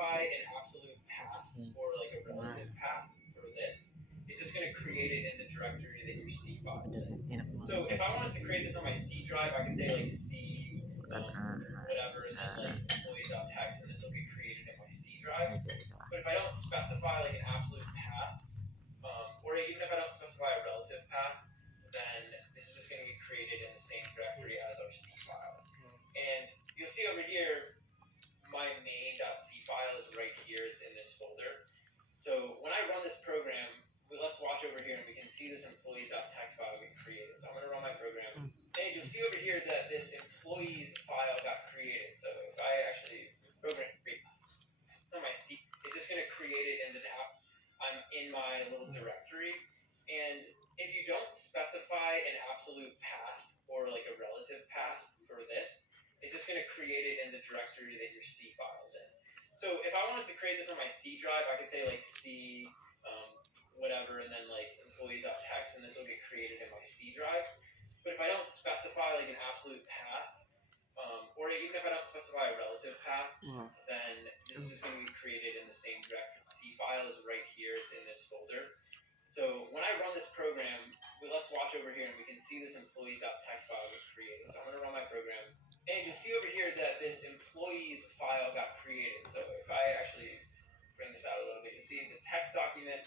specify an absolute path or like a relative path for this, it's just going to create it in the directory that your C file is in. So if I wanted to create this on my C drive, I could say like C whatever, and then like employee.txt, and this will get created in my C drive. But if I don't specify like an absolute path, or even if I don't specify a relative path, then this is just going to get created in the same directory as our C file. And you'll see over here, my main.c file is right here. It's in this folder. So when I run this program, let's watch over here and we can see this employees.txt file get created. So I'm going to run my program. And you'll see over here that this employees file got created. So if I actually program create on my C, it's just going to create it in the app. I'm in my little directory. And if you don't specify an absolute path or like a relative path for this, it's just going to create it in the directory that your C file is in. So if I wanted to create this on my C drive, I could say like C whatever, and then like employees.txt, and this will get created in my C drive. But if I don't specify like an absolute path, or even if I don't specify a relative path, then this is just going to be created in the same directory. C file is right here. It's in this folder. So when I run this program, let's watch over here and we can see this employees.txt file get created. So I'm going to run my program. And you'll see over here that this employees file got created. So if I actually bring this out a little bit, you'll see it's a text document.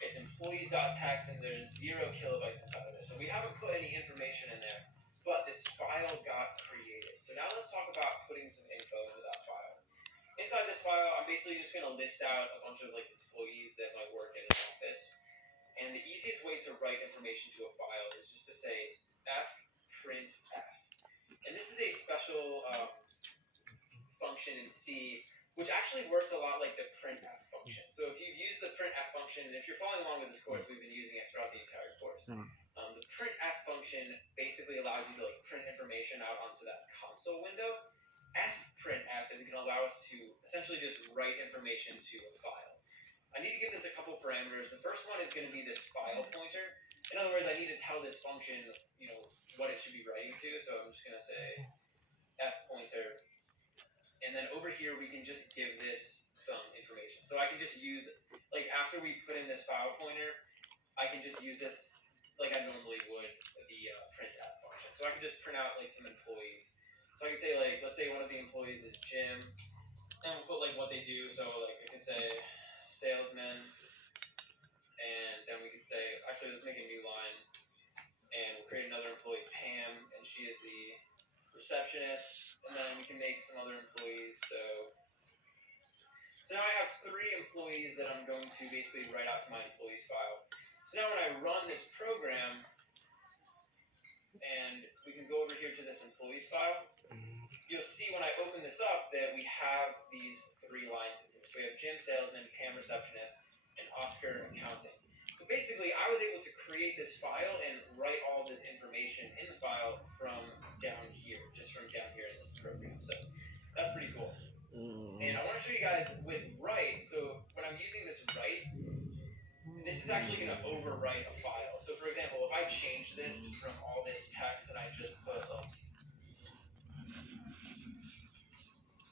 It's employees.txt, and there's 0 kilobytes inside of it. So we haven't put any information in there, but this file got created. So now let's talk about putting some info into that file. Inside this file, I'm basically just going to list out a bunch of like employees that might work in an office. And the easiest way to write information to a file is just to say fprintf. And this is a special function in C, which actually works a lot like the printf function. So if you've used the printf function, and if you're following along with this course, we've been using it throughout the entire course. The printf function basically allows you to like print information out onto that console window. Fprintf is going to allow us to essentially just write information to a file. I need to give this a couple parameters. The first one is going to be this file pointer. In other words, I need to tell this function, what it should be writing to. So I'm just going to say fpointer. And then over here, we can just give this some information. So I can just use, like after we put in this file pointer, I can just use this like I normally would the printf function. So I can just print out like some employees. So I can say like, let's say one of the employees is Jim, and we'll put like what they do. So like I can say salesman, and then we could say, actually let's make a new line, and we'll create another employee, Pam, and she is the receptionist, and then we can make some other employees. So now I have 3 employees that I'm going to basically write out to my employees file. So now when I run this program, and we can go over here to this employees file, you'll see when I open this up that we have these 3 lines in here. So we have Jim salesman, Pam receptionist, and Oscar accounting. So basically, I was able to create this file and write all this information in the file from down here, just from down here in this program. So that's pretty cool. And I want to show you guys with write. So when I'm using this write, this is actually going to overwrite a file. So for example, if I change this from all this text and I just put like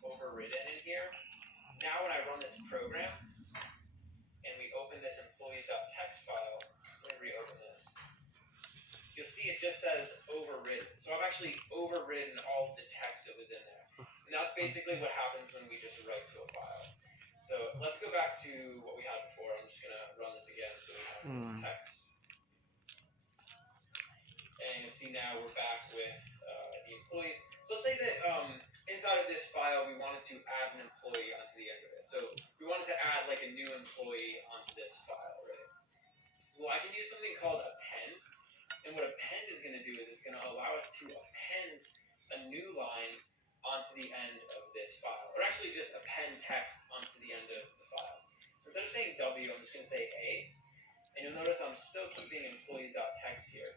overridden in here, now when I run this program and we open this employees.txt file, so let me reopen this, you'll see it just says overridden. So I've actually overridden all of the text that was in there. And that's basically what happens when we just write to a file. So let's go back to what we had before. I'm just going to run this again so we have this text. And you'll see now we're back with the employees. So let's say that inside of this file we wanted to add an employee onto the end of it. So we wanted to add like a new employee onto this file, right? Well, I can use something called append. And what append is going to do is it's going to allow us to append a new line onto the end of this file, or actually just append text onto the end of the file. Instead of saying W, I'm just going to say A, and you'll notice I'm still keeping employees.txt here.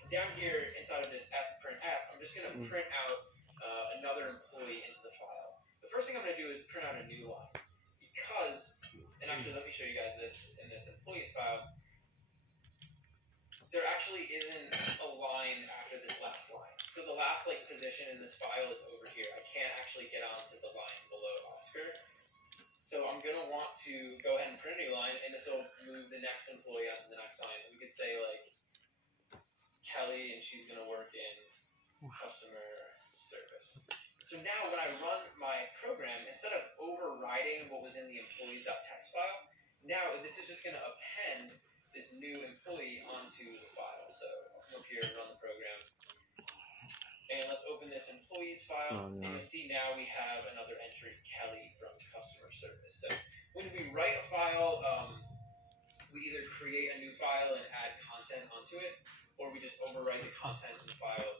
And down here inside of this fprintf, I'm just going to print out another employee into the file. The first thing I'm going to do is print out a new line, because, and actually let me show you guys this in this employees file, there actually isn't a line after this last line. So the last position in this file is over here. I can't actually get onto the line below Oscar. going to want to go ahead and print a new line, and this will move the next employee onto the next line. We could say like Kelly, and she's going to work in customer service. So now when I run my program, instead of overriding what was in the employees.txt file, now this is just going to append this new employee onto the file. So I'll come up here and run the program. And let's open this employees file. And you'll see now we have another entry, Kelly from customer service. So when we write a file, we either create a new file and add content onto it, or we just overwrite the content in the file,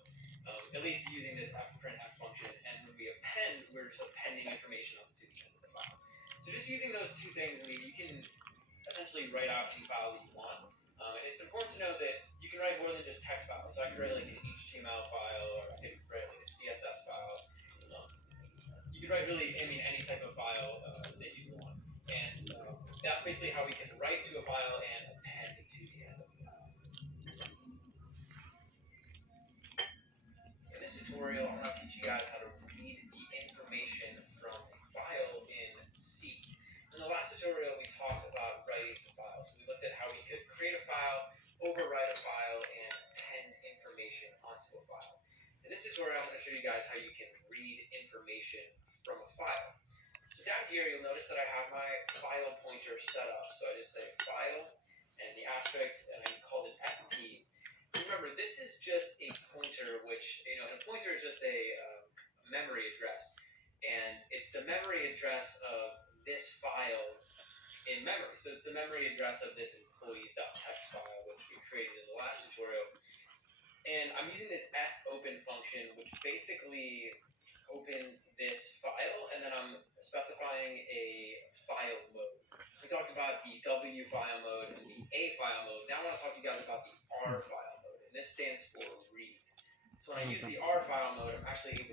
at least using this printf function. And when we append, we're just appending information onto the end of the file. So just using those two things, I mean, you can essentially write out any file that you want. And it's important to know that you can write more than just text files. So I could write like an HTML file, or I could write like a CSS file. You could write really, any type of file that you want. And that's basically how we can write to a file and append to the end of the file. In this tutorial, I'm going to teach you guys how to read the information from a file in C. In the last tutorial, we talked about writing to files. So we looked at how we could create a file, overwrite a file, and append information onto a file. In this tutorial, I'm going to show you guys how you can read information from a file. So down here, you'll notice that I have my file pointer set up. So I just say file and the asterisk, and I call it FP. Remember, this is just a pointer, which, and a pointer is just a memory address. And it's the memory address of this file in memory. So it's the memory address of this employees.txt file, which we created in the last tutorial. And I'm using this fopen function, which basically opens this file, and then I'm specifying a file mode. We talked about the W file mode and the A file mode. Now I want to talk to you guys about the R file mode, and this stands for read. So when I use the R file mode, I'm actually able